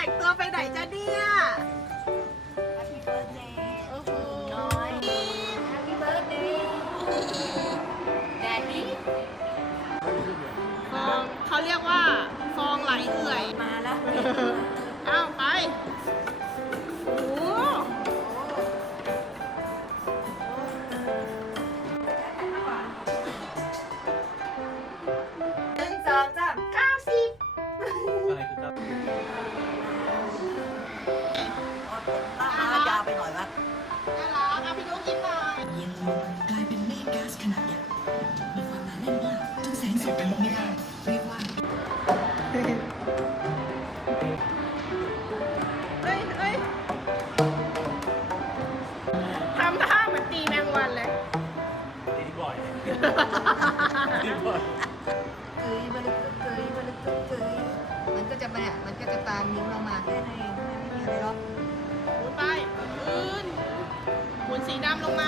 แต่งตัวไปไหนจ้ะเนี่ย เฮ้ยทำท่าเหมือนตีแมงวันเลยดีบ่อยดีบ่อยเกยบริกเกยบริกเกยมันก็จะมาเนี่ยมันก็จะตามนิ้วเรามาแค่นั้นเองไม่มีอะไรหรอกหมุนไปยืนหมุนสีดำลงมา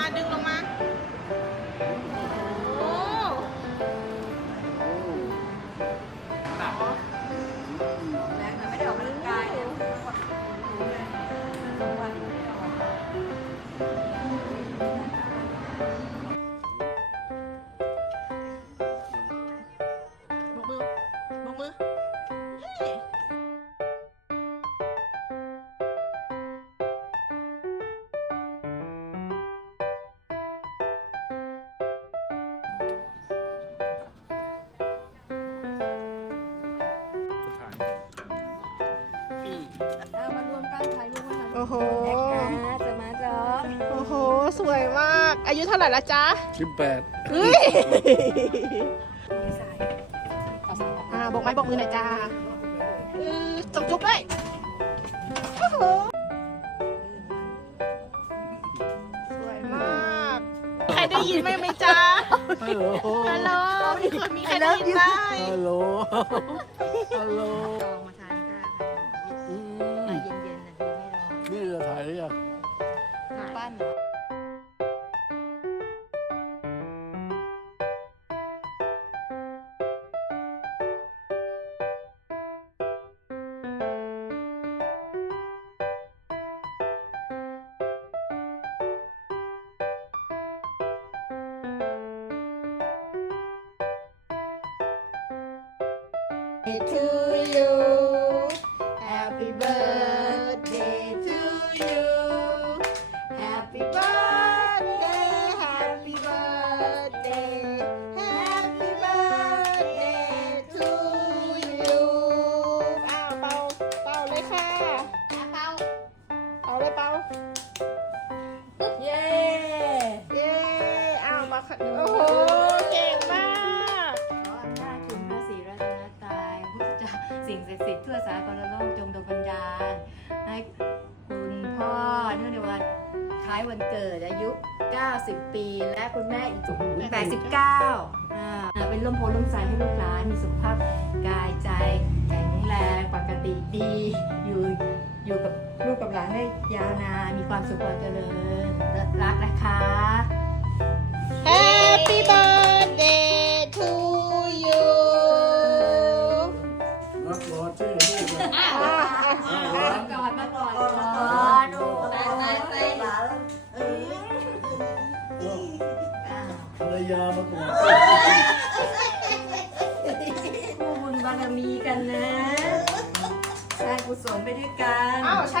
ดึงลงมา อ้โหแอคนะจะมาจ้อโอ้โห สวยมาก อายุเท่าไหร่ละจ๊ะสิบแปดเฮ้ยไม่ใส่ขอสามอ่าบกไม้บกมือหน่อยจ้าอือจุ๊บจุ๊บด้วยโอ้โห สวยมาก ใครได้ยินไหมไหมจ๊ะฮัลโหล ฮัลโหลมีคนมีใครได้ยินไหมฮัลโหล ฮัลโหล to you Happy birthday to you Happy birthday Happy birthday Happy birthday to you อ้าวเป่าเป่าเลยค่ะ เป้า เป่าเลยเป่า เย้ เย้อ้าวมาค่ะโอ้โห ธิ์ทั่วสาลโลกจงดลบันดาลให้คุณพ่อเนื่องในวันคล้ายวันเกิดอายุ 90 ปี และคุณแม่อีก89อ่าเป็นร่มโพล่มใสให้ลูกหลานมีสุขภาพกายใจแข็งแรงปกติดี อยู่อยู่กับลูกกับหลานได้ยาวนานมีความสุขความเจริญรักนะคะ คู่บุญบารมีกันนะสร้างกุศลไปด้วยกัน อ้าวใช่ใช่